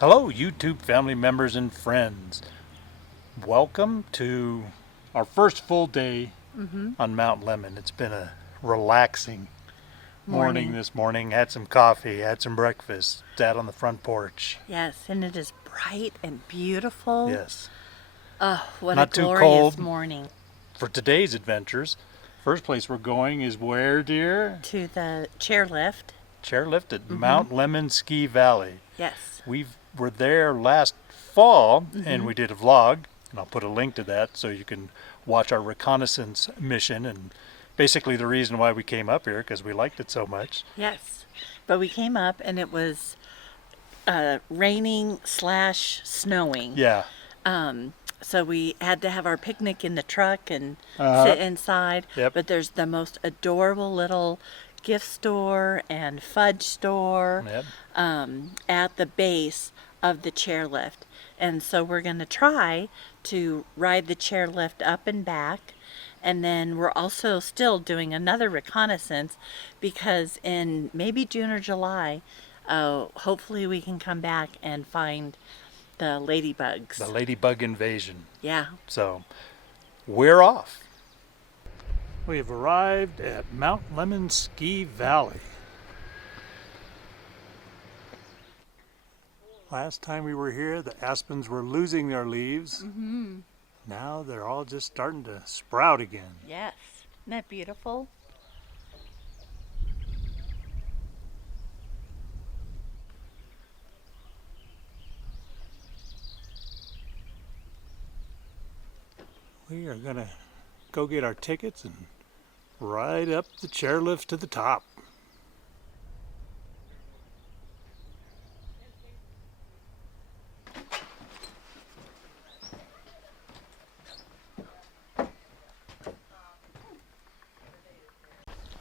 Hello, YouTube family members and friends. Welcome to our first full day on Mount Lemmon. It's been a relaxing morning this morning. Had some coffee, had some breakfast, sat on the front porch. Yes, and it is bright and beautiful. Yes. Oh, what Not a too glorious cold. morning. For today's adventures, first place we're going is where, dear? To the chairlift. Chairlift at Mount Lemmon Ski Valley. Yes. We were there last fall and we did a vlog, and I'll put a link to that so you can watch our reconnaissance mission and basically the reason why we came up here because we liked it so much. Yes. But we came up and it was raining / snowing. Yeah. So we had to have our picnic in the truck and sit inside. Yep. But there's the most adorable little gift store and fudge store Yep. at the base of the chairlift. And so we're going to try to ride the chairlift up and back. And then we're also still doing another reconnaissance because in maybe June or July, hopefully we can come back and find the ladybugs. The ladybug invasion. Yeah. So we're off. We have arrived at Mount Lemmon Ski Valley. Last time we were here, the aspens were losing their leaves. Now they're all just starting to sprout again. Yes. Isn't that beautiful? We are going to go get our tickets and ride up the chairlift to the top.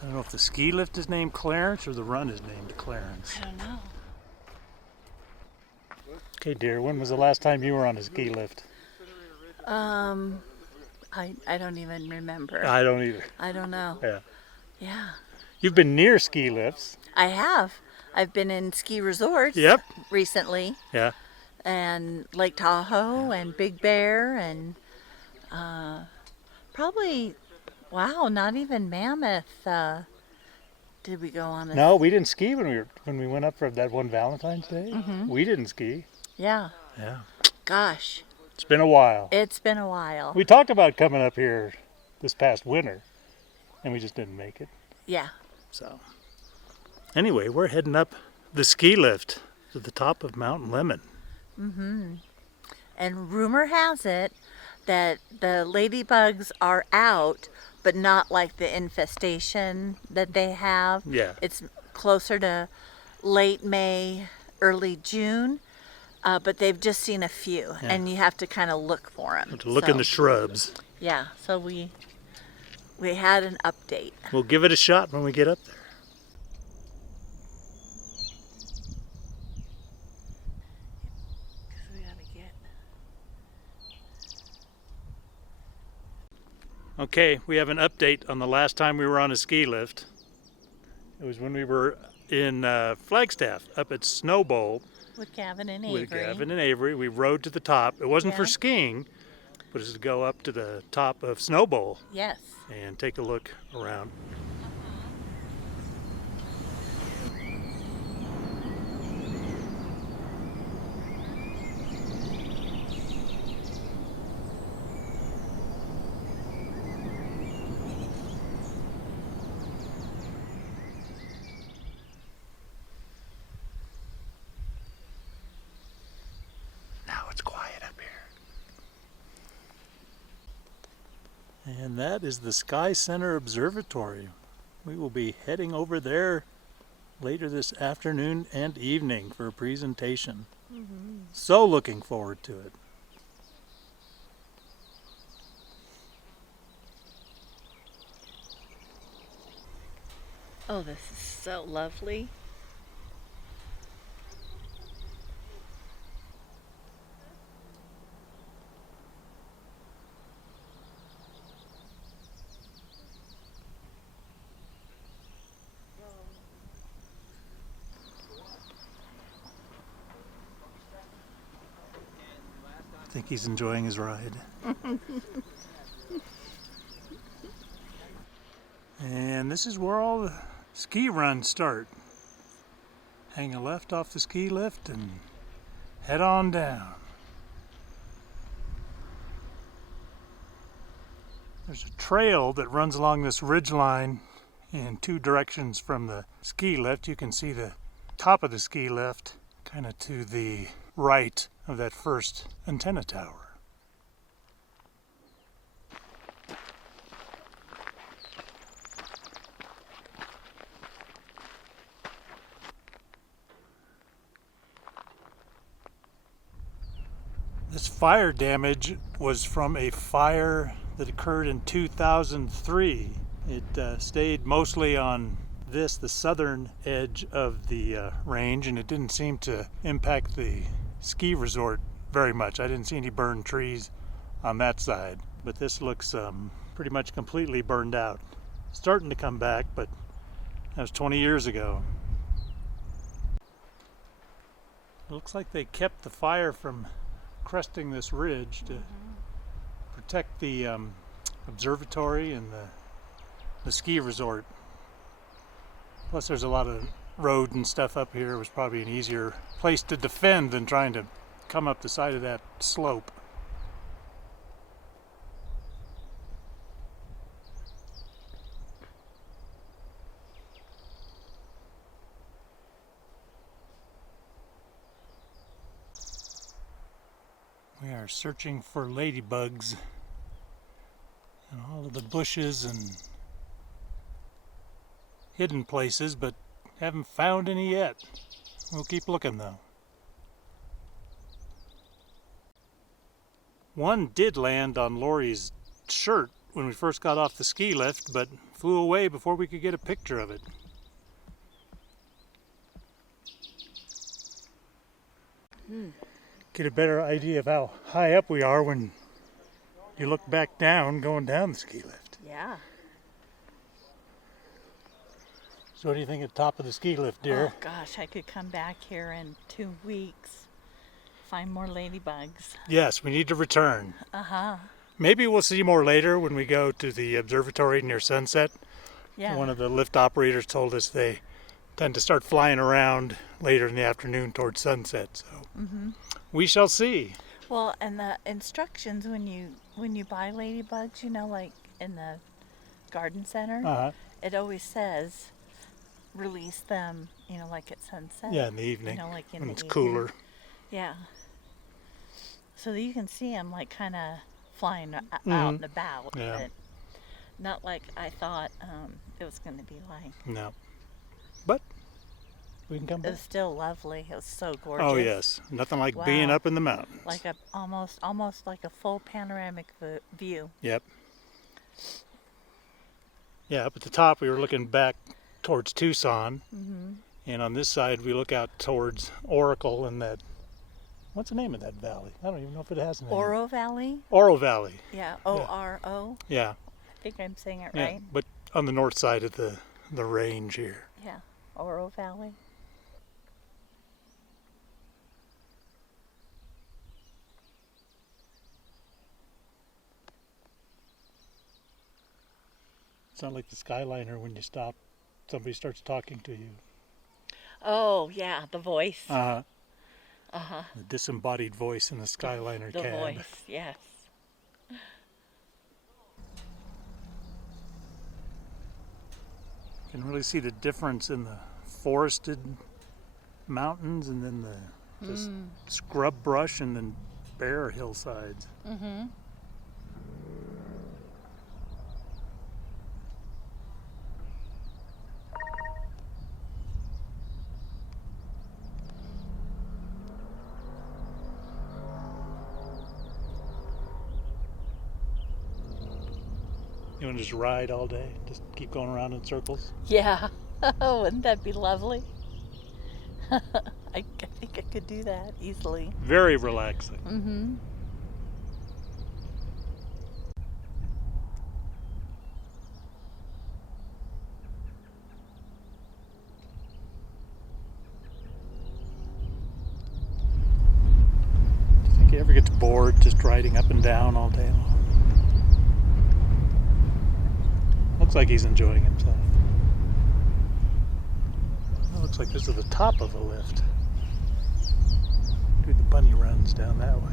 I don't know if the ski lift is named Clarence or the run is named Clarence. I don't know. Okay, dear, when was the last time you were on a ski lift? I don't even remember. I don't either. I don't know. Yeah. Yeah. You've been near ski lifts. I have. I've been in ski resorts Yep. recently, Yeah. and Lake Tahoe and Big Bear and probably, wow, not even Mammoth. Did we go on a... No, we didn't ski when we went up for that one Valentine's Day. We didn't ski. Yeah. Yeah. Gosh, It's been a while. it's been a while. We talked about coming up here this past winter, and we just didn't make it. Yeah. So, anyway, we're heading up the ski lift to the top of Mount Lemmon. And rumor has it that the ladybugs are out, but not like the infestation that they have. Yeah. It's closer to late May, early June, but they've just seen a few, and you have to kind of look for them. To look in the shrubs. Yeah, so we had an update. We'll give it a shot when we get up there. Okay, we have an update on the last time we were on a ski lift. It was when we were in Flagstaff up at Snow Bowl With Gavin and Avery. with Gavin and Avery. We rode to the top. It wasn't for Yeah. skiing, but it was to go up to the top of Snow Bowl Yes. and take a look around. Now it's quiet up here. And that is the Sky Center Observatory. We will be heading over there later this afternoon and evening for a presentation. So looking forward to it. Oh, this is so lovely. think he's enjoying his ride. And this is where all the ski runs start. Hang a left off the ski lift and head on down. There's a trail that runs along this ridge line in two directions from the ski lift. You can see the top of the ski lift kind of to the right of that first antenna tower. This fire damage was from a fire that occurred in 2003. It stayed mostly on the southern edge of the range, and it didn't seem to impact the ski resort very much. I didn't see any burned trees on that side, but this looks pretty much completely burned out. Starting to come back, but that was 20 years ago. It looks like they kept the fire from cresting this ridge to protect the observatory and the ski resort. Plus there's a lot of road and stuff up here. It was probably an easier place to defend than trying to come up the side of that slope. We are searching for ladybugs in all of the bushes and hidden places, but haven't found any yet. We'll keep looking though. One did land on Lori's shirt when we first got off the ski lift, but flew away before we could get a picture of it. Get a better idea of how high up we are when you look back down going down the ski lift. Yeah. So what do you think at the top of the ski lift, dear? Oh gosh, I could come back here in 2 weeks, find more ladybugs. Yes, we need to return. Maybe we'll see more later when we go to the observatory near sunset. Yeah. One of the lift operators told us they tend to start flying around later in the afternoon towards sunset. So we shall see. Well, and the instructions when you buy ladybugs, you know, like in the garden center, it always says release them, you know, like at sunset. Yeah, in the evening, you know, like in when the it's evening. cooler. Yeah. So that you can see them like kind of flying out and about, Yeah. but not like I thought it was going to be like. No. But we can come It back. was still lovely. It was so gorgeous. Oh yes, nothing like being Wow. up in the mountains. Like a almost like a full panoramic view. Yep. Yeah, up at the top we were looking back towards Tucson, and on this side we look out towards Oracle and that. What's the name of that valley? I don't even know if it has a name. Oro Valley? Oro Valley. Yeah, O-R-O. Yeah. I think I'm saying it Yeah, right. but on the north side of the range here. Yeah, Oro Valley. It's not like the Skyliner when you stop, somebody starts talking to you. Oh, yeah, the voice. The disembodied voice in the Skyliner The cab. voice, yes. You can really see the difference in the forested mountains and then the just scrub brush and then bare hillsides. You want to just ride all day? Just keep going around in circles? Yeah. Wouldn't that be lovely? I think I could do that easily. Very relaxing. Do you think you ever get to bored just riding up and down all day long. Looks like he's enjoying himself. It looks like this is the top of a lift. Dude, the bunny runs down that way.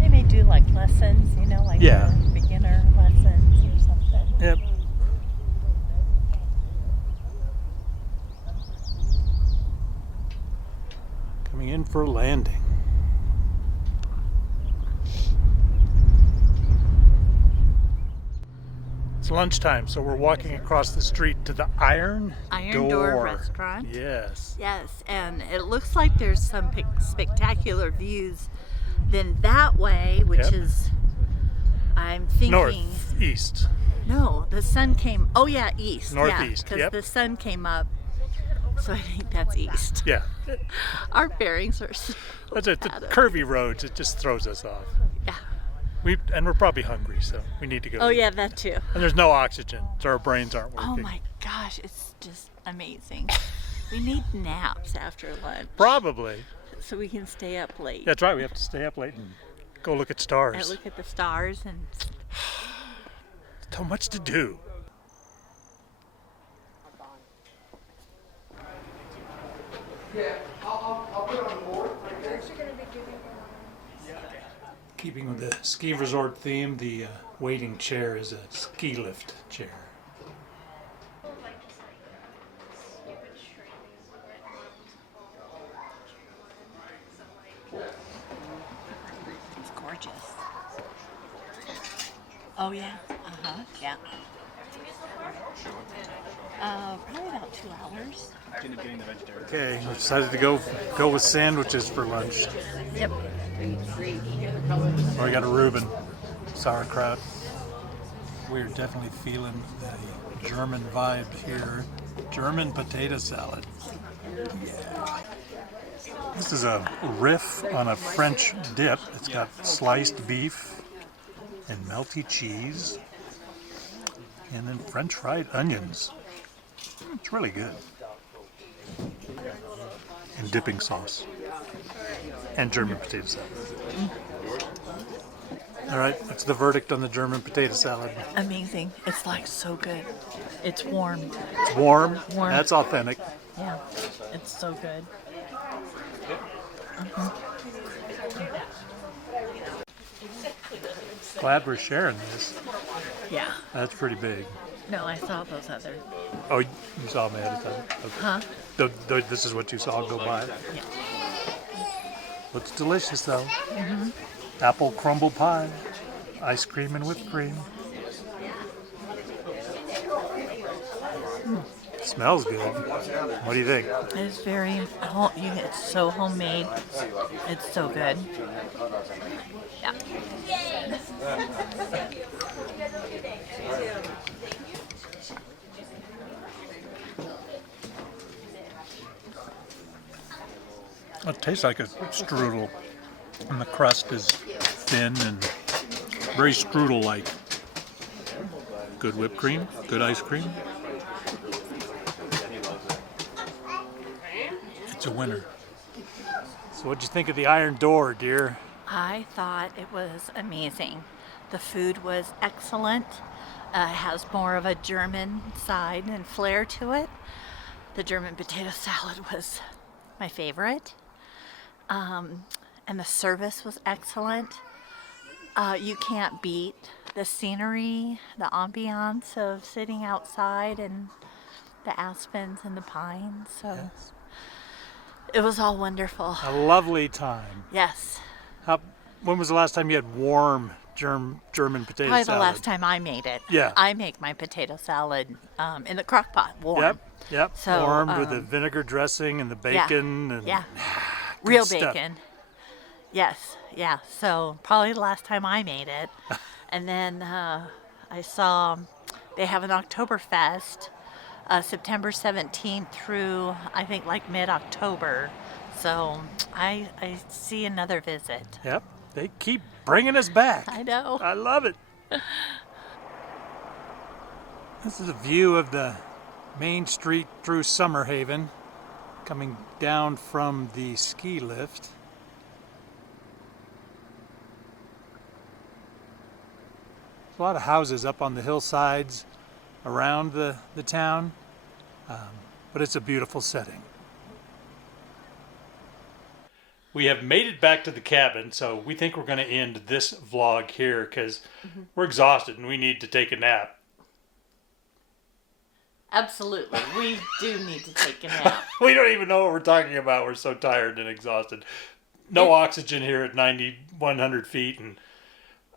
They may do like lessons, you know, like beginner lessons or something. Yep. Coming in for a landing. It's lunchtime, so we're walking across the street to the Iron Door restaurant. Yes. Yes, and it looks like there's some spectacular views. Then that way, which is, I'm thinking... Northeast. No, the sun came... Oh, yeah, east. Northeast, because the sun came up. So I think that's east. Yeah. Our bearings are... That's it. The curvy roads, it just throws us off. Yeah. And we're probably hungry, so we need to go. Oh, eat. yeah, that too. And there's no oxygen, so our brains aren't working. Oh, my gosh, it's just amazing. We need naps after lunch. Probably. So we can stay up late. That's right, we have to stay up late and go look at stars. I look at the stars and... So much to do. Yeah, I'll put it on the board right there. Keeping with the ski resort theme, the waiting chair is a ski lift chair. It's gorgeous. Oh, yeah. Yeah. Probably about 2 hours. Okay, we decided to go with sandwiches for lunch. Yep. Oh, we got a Reuben sauerkraut. We're definitely feeling the German vibe here. German potato salad. Yeah. This is a riff on a French dip. It's got sliced beef and melty cheese and then French fried onions. It's really good. And dipping sauce. And German potato salad. All right, what's the verdict on the German potato salad? Amazing. It's like so good. It's warm. It's warm. Warm. That's authentic. Yeah. It's so good. Glad we're sharing this. Yeah. That's pretty big. No, I saw those other. Oh, you saw them ahead of time? Okay. Huh? This is what you saw go by? Yeah. Looks delicious, though. Apple crumble pie, ice cream and whipped cream. Smells good. What do you think? It's very. It's so homemade. It's so good. Yeah. It tastes like a strudel, and the crust is thin and very strudel-like. Good whipped cream, good ice cream. It's a winner. So what'd you think of the Iron Door, dear? I thought it was amazing. The food was excellent. It has more of a German side and flair to it. The German potato salad was my favorite. And the service was excellent. You can't beat the scenery, the ambiance of sitting outside and the aspens and the pines. So Yes. it was all wonderful. A lovely time. Yes. When was the last time you had warm German potato Probably salad? the last time I made it. Yeah. I make my potato salad in the crock pot, warm. Yep. So, warmed with the vinegar dressing and the bacon. And Yeah. Real stuff. bacon. Yes. Yeah. So probably the last time I made it. And then I saw they have an Oktoberfest September 17th through, I think, like mid-October. So I see another visit. Yep. They keep bringing us back. I know. I love it. This is a view of the main street through Summerhaven. coming down from the ski lift. A lot of houses up on the hillsides around the town, but it's a beautiful setting. We have made it back to the cabin, so we think we're going to end this vlog here because we're exhausted and we need to take a nap. Absolutely. We do need to take a nap. We don't even know what we're talking about. We're so tired and exhausted. No oxygen here at 9,100 feet. And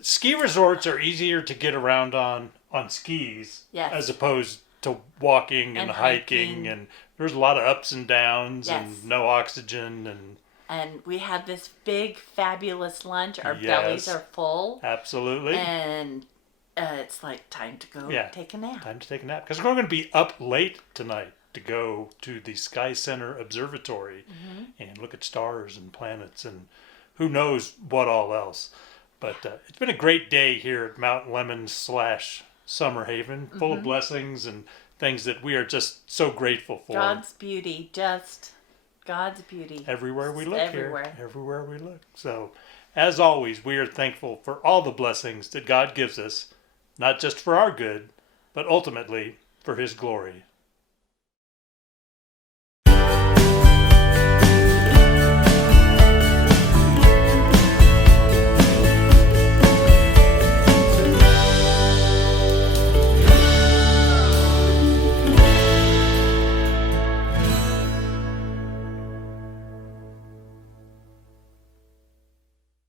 ski resorts are easier to get around on skis Yes. as opposed to walking and hiking. And there's a lot of ups and downs and no oxygen. And we had this big, fabulous lunch. Our Yes. bellies are full. Absolutely. And it's like time to go take a nap. Time to take a nap. Because we're going to be up late tonight to go to the Sky Center Observatory and look at stars and planets and who knows what all else. But it's been a great day here at Mount Lemmon / Summer Haven, full of blessings and things that we are just so grateful for. God's beauty, just God's beauty. Everywhere we look everywhere. here. Everywhere we look. So, as always, we are thankful for all the blessings that God gives us, not just for our good, but ultimately for His glory.